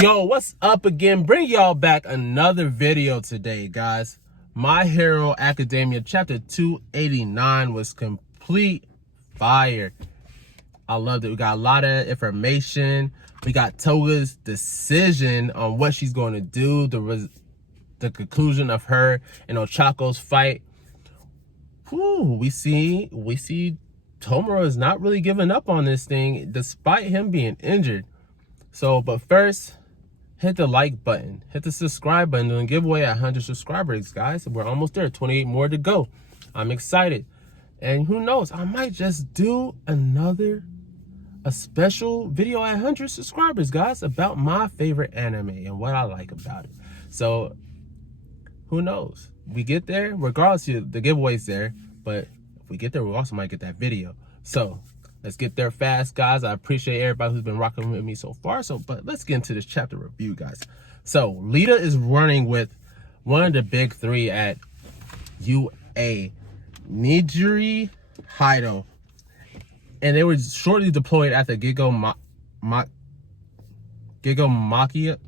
Yo, what's up again? Bring y'all back another video today, guys. My Hero Academia chapter 289 was complete fire. I loved it. We got a lot of information. We got Toga's decision on what she's going to do, the conclusion of her and Ochako's fight. Whew, we see Tomura is not really giving up on this thing despite him being injured. So, but first, hit the like button, hit the subscribe button, and give away 100 subscribers, guys. We're almost there, 28 more to go. I'm excited. And who knows, I might just do a special video at 100 subscribers, guys, about my favorite anime and what I like about it. So, who knows? We get there, regardless, the giveaway's there, but if we get there, we also might get that video. So, let's get there fast, guys. I appreciate everybody who's been rocking with me so far. But let's get into this chapter review, guys. So, Lita is running with one of the big three at UA, Nijiri Haido. And they were shortly deployed at the Gigantomachia.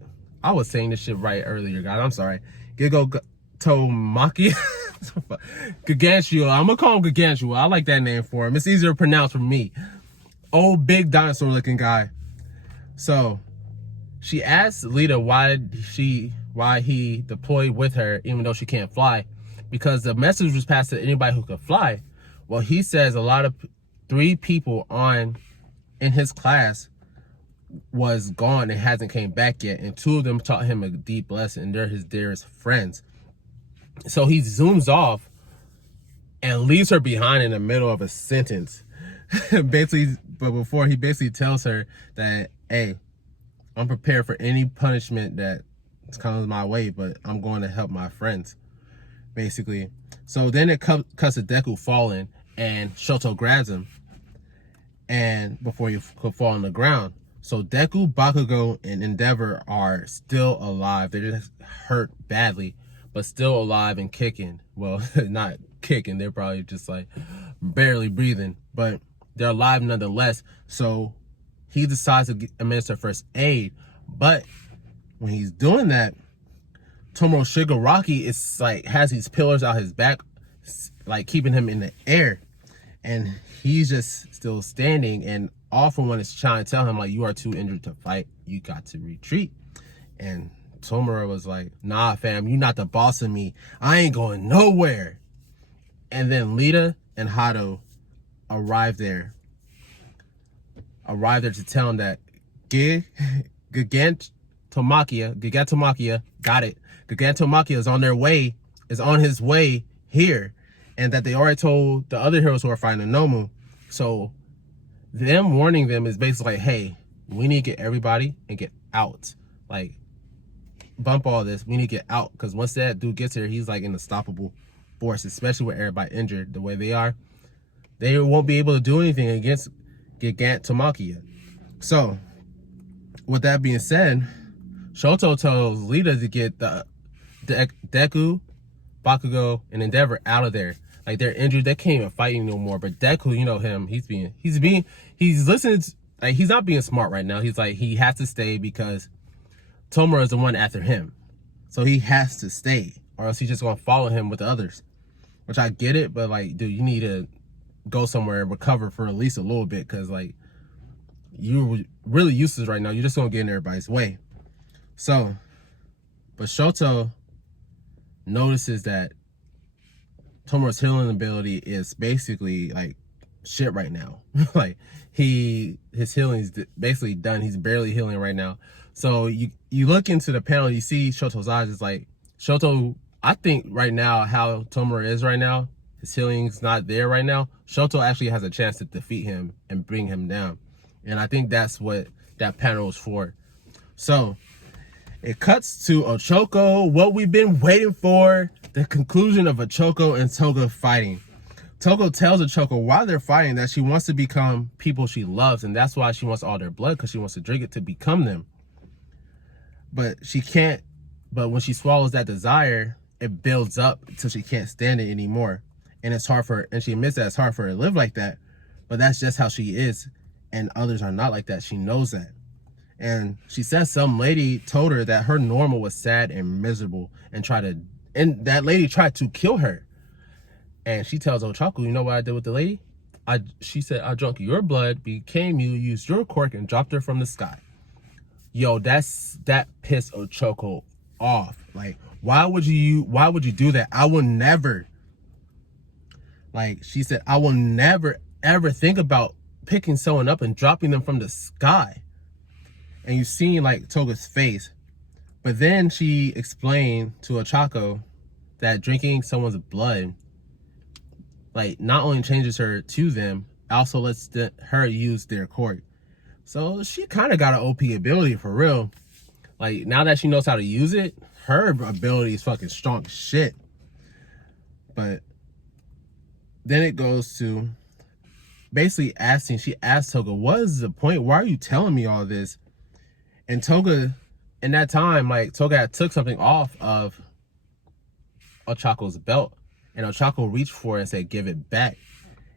I was saying this shit right earlier, guys. I'm sorry. Gigantomachia. Gigantua. I'm gonna call him Gigantua. I like that name for him. It's easier to pronounce for me. Old big dinosaur looking guy. So she asked Lita why he deployed with her even though she can't fly, because the message was passed to anybody who could fly. Well, he says a lot of 3 people in his class was gone and hasn't came back yet, and 2 of them taught him a deep lesson, and they're his dearest friends. So he zooms off and leaves her behind in the middle of a sentence. Basically, but before he basically tells her that, hey, I'm prepared for any punishment that comes my way, but I'm going to help my friends, basically. So then it cuts to Deku falling, and Shoto grabs him, and before he could fall on the ground. So Deku, Bakugo, and Endeavor are still alive. They're just hurt badly, but still alive and kicking. Well, not kicking, they're probably just like barely breathing, but they're alive nonetheless. So he decides to administer first aid, but when he's doing that, Tomura Shigaraki is like has these pillars out his back, like keeping him in the air, and he's just still standing. And All For One is trying to tell him, like, you are too injured to fight, you got to retreat. And Tomura was like, nah fam, you not the boss of me, I ain't going nowhere. And then Lita and Hado arrived there to tell him that Gigantomachia, got it, Gigantomachia is on his way here, and that they already told the other heroes who are fighting Nomu. So them warning them is basically like, hey, we need to get everybody and get out. Like, bump all this, we need to get out, because once that dude gets here, he's like an unstoppable force, especially with everybody injured the way they are. They won't be able to do anything against Gigantomachia. So with that being said, Shoto tells Lita to get the Deku, Bakugo, and Endeavor out of there. Like, they're injured, they can't even fight no more. But Deku, you know him, he's listening to, like, he's not being smart right now. He's like, he has to stay because Tomura is the one after him. So he has to stay, or else he's just gonna follow him with the others. Which I get it, but like, dude, you need to go somewhere and recover for at least a little bit, because like, you're really useless right now. You're just gonna get in everybody's way. So, but Shoto notices that Tomura's healing ability is basically like shit right now. Like, his healing is basically done. He's barely healing right now. So you look into the panel, you see Shoto's eyes. It's like, Shoto, I think right now how Tomura is right now, his healing's not there right now. Shoto actually has a chance to defeat him and bring him down. And I think that's what that panel is for. So it cuts to Ochako, what we've been waiting for, the conclusion of Ochako and Toga fighting. Toga tells Ochako while they're fighting that she wants to become people she loves, and that's why she wants all their blood, because she wants to drink it to become them. But she can't, but when she swallows that desire, it builds up until she can't stand it anymore. And it's hard for her, and she admits that it's hard for her to live like that, but that's just how she is, and others are not like that. She knows that. And she said some lady told her that her normal was sad and miserable and that lady tried to kill her. And she tells Ochako, you know what I did with the lady? She said, I drank your blood, became you, used your quirk, and dropped her from the sky. Yo, that pissed Ochako off. Like, why would you do that? I will never, like she said, I will never ever think about picking someone up and dropping them from the sky. And you see like Toga's face. But then she explained to Ochako that drinking someone's blood, like, not only changes her to them, also lets her use their quirk. So she kind of got an OP ability for real. Like, now that she knows how to use it, her ability is fucking strong as shit. But then it goes to basically she asked Toga, what is the point? Why are you telling me all this? And Toga, in that time, like, Toga had took something off of Ochako's belt. And Ochako reached for it and said, give it back.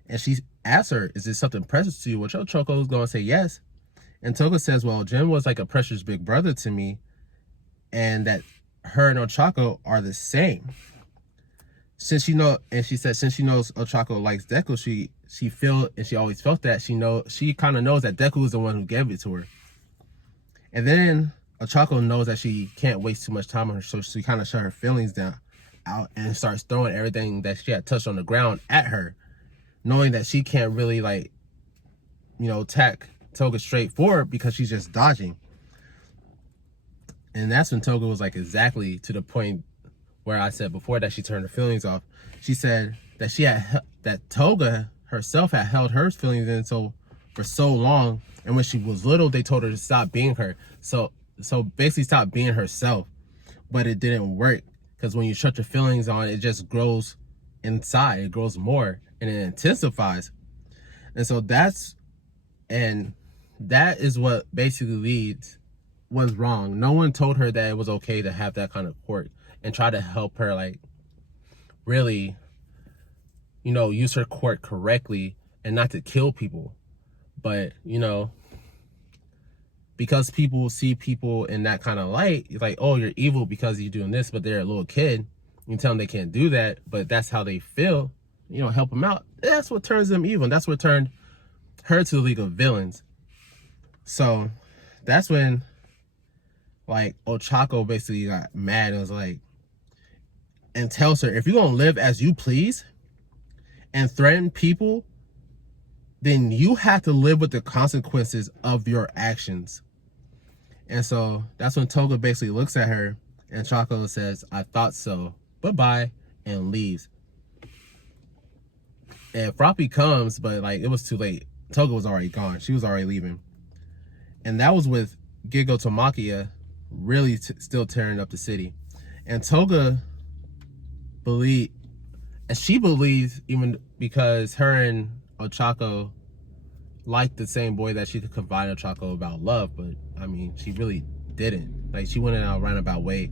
And she asked her, is this something precious to you? Which Ochako was going to say yes. And Toga says, well, Jin was like a precious big brother to me. And that her and Ochako are the same. She said, since she knows Ochako likes Deku, she always felt that. She kind of knows that Deku is the one who gave it to her. And then Ochako knows that she can't waste too much time on her, so she kind of shut her feelings out and starts throwing everything that she had touched on the ground at her, knowing that she can't really, like, you know, attack Toga straight forward because she's just dodging. And that's when Toga was like exactly to the point where I said before that she turned her feelings off. She said that that Toga herself had held her feelings in for so long, and when she was little, they told her to stop being her. So basically stop being herself, but it didn't work. Because when you shut your feelings on, it just grows inside. It grows more and it intensifies. And so that is what basically was wrong. No one told her that it was okay to have that kind of quirk and try to help her, like, really, you know, use her quirk correctly and not to kill people. But, you know, because people see people in that kind of light, it's like, oh, you're evil because you're doing this, but they're a little kid. You tell them they can't do that, but that's how they feel. You know, help them out. That's what turns them evil. And that's what turned her to the League of Villains. So that's when, like, Ochako basically got mad and was like, and tells her, if you're going to live as you please and threaten people, then you have to live with the consequences of your actions. And so that's when Toga basically looks at her and Ochako says, I thought so, bye-bye, and leaves. And Froppy comes, but, like, it was too late. Toga was already gone. She was already leaving. And that was with Gigantomachia really still tearing up the city. And Toga she believes, even because her and Ochako liked the same boy, that she could confide in Ochako about love, but I mean, she really didn't. Like, she went in a roundabout way,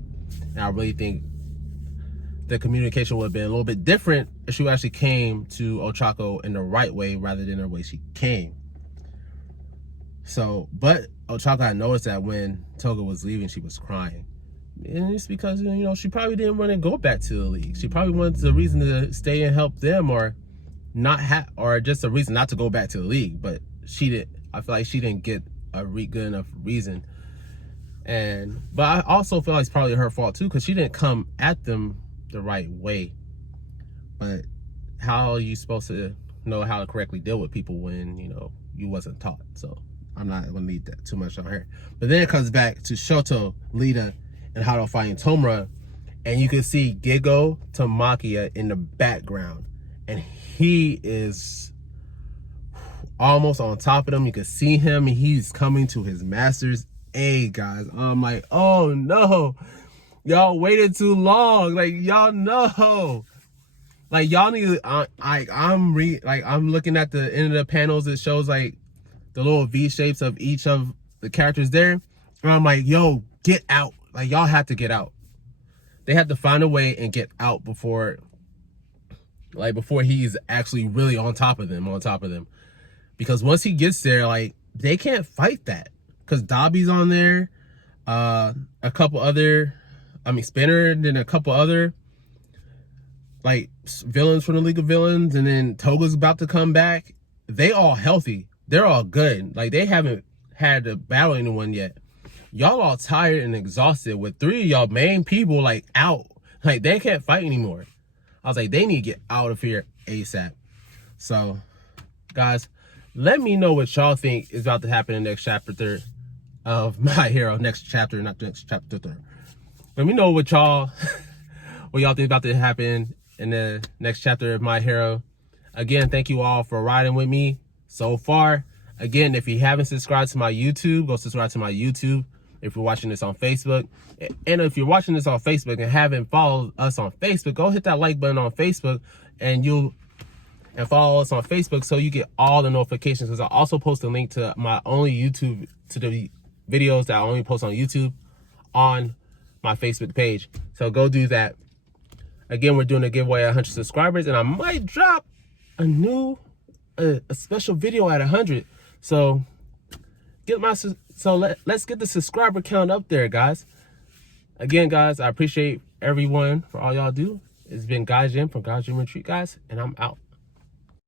and I really think the communication would have been a little bit different if she actually came to Ochako in the right way rather than the way she came. So, but Ochako had noticed that when Toga was leaving, she was crying. And it's because, you know, she probably didn't want to go back to the league. She probably wanted a reason to stay and help them, or just a reason not to go back to the league. But I feel like she didn't get a good enough reason. But I also feel like it's probably her fault too, because she didn't come at them the right way. But how are you supposed to know how to correctly deal with people when, you know, you wasn't taught? So I'm not going to leave that too much on her. But then it comes back to Shoto, Lita, and how they're fighting Tomura, and you can see Gigantomachia in the background, and he is almost on top of them. You can see him, and he's coming to his master's aid, guys. I'm like, oh no, y'all waited too long. Like, y'all know, like, y'all need to, I'm looking at the end of the panels. It shows like the little V shapes of each of the characters there, and I'm like, yo, get out. Like, y'all have to get out. They have to find a way and get out before he's actually really on top of them. Because once he gets there, like, they can't fight that. because Dobby's on there, a couple other, Spinner, and then a couple other like villains from the League of Villains, and then Toga's about to come back. They all healthy. They're all good. Like, they haven't had to battle anyone yet. Y'all all tired and exhausted with 3 of y'all main people like out. Like, they can't fight anymore. I was like, they need to get out of here ASAP. So, guys, let me know what y'all think is about to happen in the next chapter of My Hero. Next chapter, not the next chapter. Let me know what y'all think about to happen in the next chapter of My Hero. Again, thank you all for riding with me so far. Again, if you haven't subscribed to my YouTube, go subscribe to my YouTube. If you're watching this on Facebook, and if you're watching this on Facebook and haven't followed us on Facebook, go hit that like button on Facebook and follow us on Facebook so you get all the notifications. Because I also post a link to my only YouTube, to the videos that I only post on YouTube on my Facebook page. So go do that. Again, we're doing a giveaway at 100 subscribers, and I might drop a special video at 100. So let's get the subscriber count up there, guys. Again, guys, I appreciate everyone for all y'all do. It's been Guy Jim from Guy Jim Retreat, guys, and I'm out.